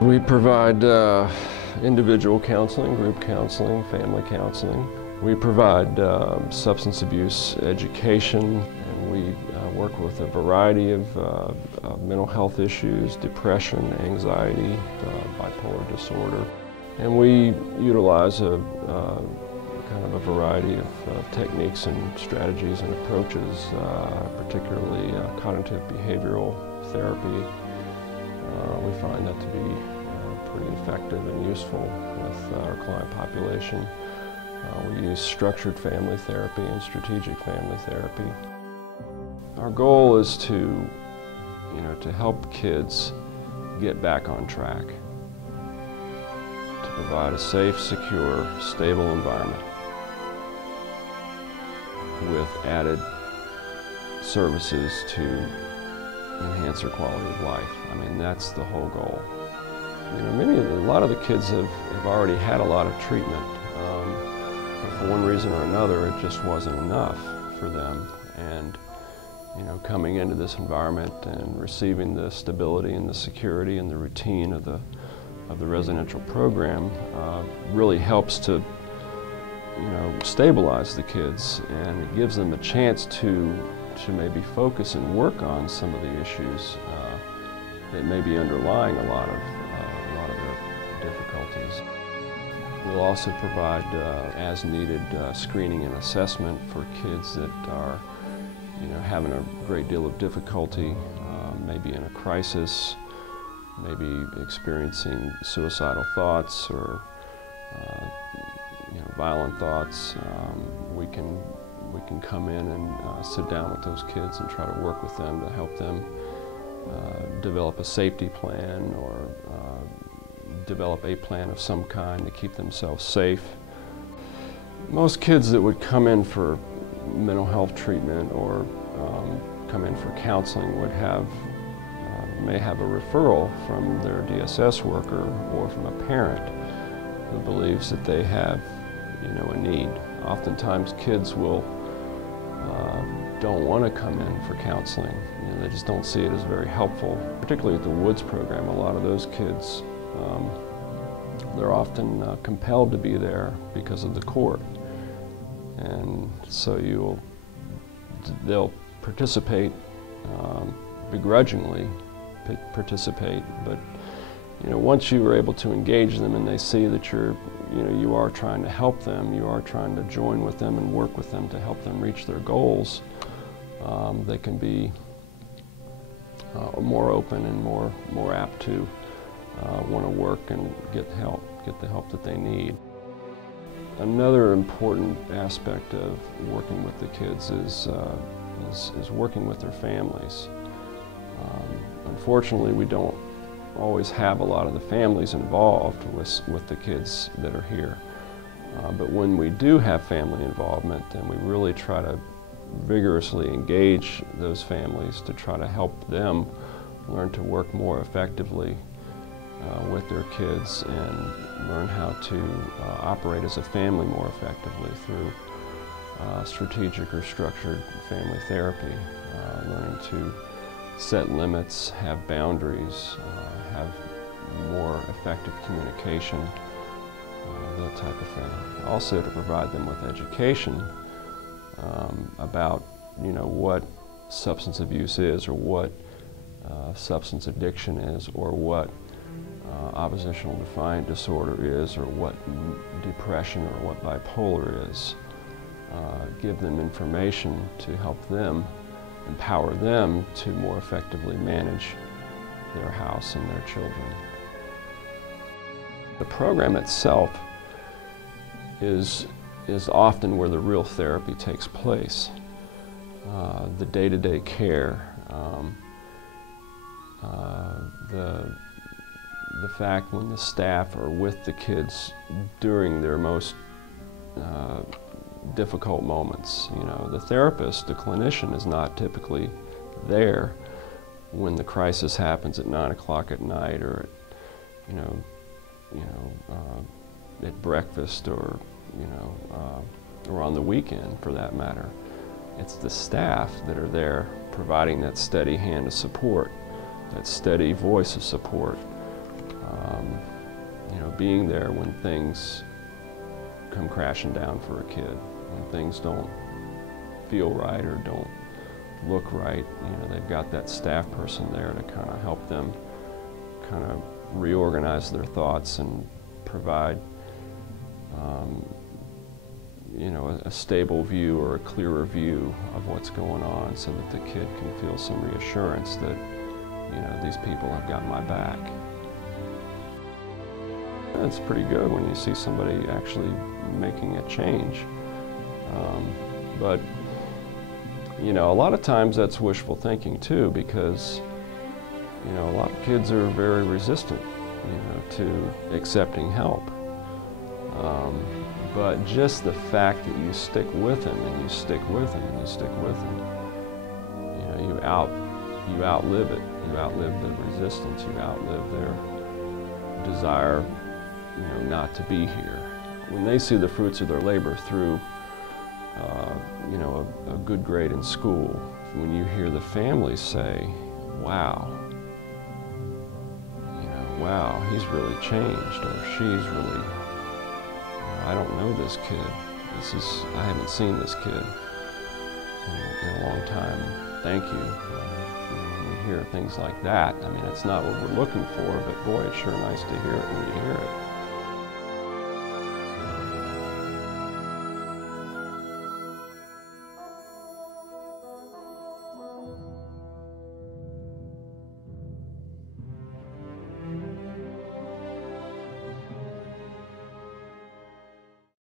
We provide individual counseling, group counseling, family counseling. We provide substance abuse education, and we work with a variety of mental health issues, depression, anxiety, bipolar disorder. And we utilize a kind of a variety of techniques and strategies and approaches, particularly cognitive behavioral therapy. We find that to be pretty effective and useful with our client population. We use structured family therapy and strategic family therapy. Our goal is to help kids get back on track, to provide a safe, secure, stable environment with added services to enhance their quality of life. I mean, that's the whole goal. A lot of the kids have already had a lot of treatment, but for one reason or another, it just wasn't enough for them. And coming into this environment and receiving the stability and the security and the routine of the residential program really helps to stabilize the kids, and it gives them a chance to maybe focus and work on some of the issues that may be underlying a lot of their difficulties. We'll also provide as needed screening and assessment for kids that are having a great deal of difficulty, maybe in a crisis, maybe experiencing suicidal thoughts or violent thoughts. We can come in and sit down with those kids and try to work with them to help them develop a safety plan or develop a plan of some kind to keep themselves safe. Most kids that would come in for mental health treatment or come in for counseling would may have a referral from their DSS worker or from a parent who believes that they have a need. Oftentimes kids don't want to come in for counseling. They just don't see it as very helpful. Particularly at the Woods program, a lot of those kids, they're often compelled to be there because of the court. And so they'll participate, begrudgingly participate, but once you are able to engage them and they see that you are trying to help them, you are trying to join with them and work with them to help them reach their goals, they can be more open and more apt to want to work and get the help that they need. Another important aspect of working with the kids is working with their families. Unfortunately, we don't always have a lot of the families involved with the kids that are here. But when we do have family involvement, then we really try to vigorously engage those families to try to help them learn to work more effectively with their kids and learn how to operate as a family more effectively through strategic or structured family therapy, learning to set limits, have boundaries, have more effective communication, that type of thing. Also to provide them with education about what substance abuse is, or what substance addiction is, or what oppositional defiant disorder is, or what depression or what bipolar is. Give them information to help them, empower them to more effectively manage their house and their children. The program itself is often where the real therapy takes place. The day-to-day care, the fact when the staff are with the kids during their most difficult moments. The therapist, the clinician, is not typically there when the crisis happens at 9 o'clock at night, or at breakfast, or or on the weekend for that matter. It's the staff that are there providing that steady hand of support, that steady voice of support, You know, being there when things come crashing down for a kid, when things don't feel right or don't look right. You know, they've got that staff person there to kind of help them kind of reorganize their thoughts and provide you know, a stable view or a clearer view of what's going on, so that the kid can feel some reassurance that, you know, these people have got my back. It's pretty good when you see somebody actually making a change. But, you know, a lot of times that's wishful thinking too, because, you know, a lot of kids are very resistant, you know, to accepting help. But just the fact that you stick with them and you stick with them and you stick with them, you know, you outlive it. You outlive the resistance. You outlive their desire, you know, not to be here. When they see the fruits of their labor through, you know, a good grade in school, when you hear the families say, wow, you know, wow, he's really changed, or she's really, I don't know this kid. I haven't seen this kid in a long time. Thank you. You know, when we hear things like that, I mean, it's not what we're looking for, but boy, it's sure nice to hear it when you hear it.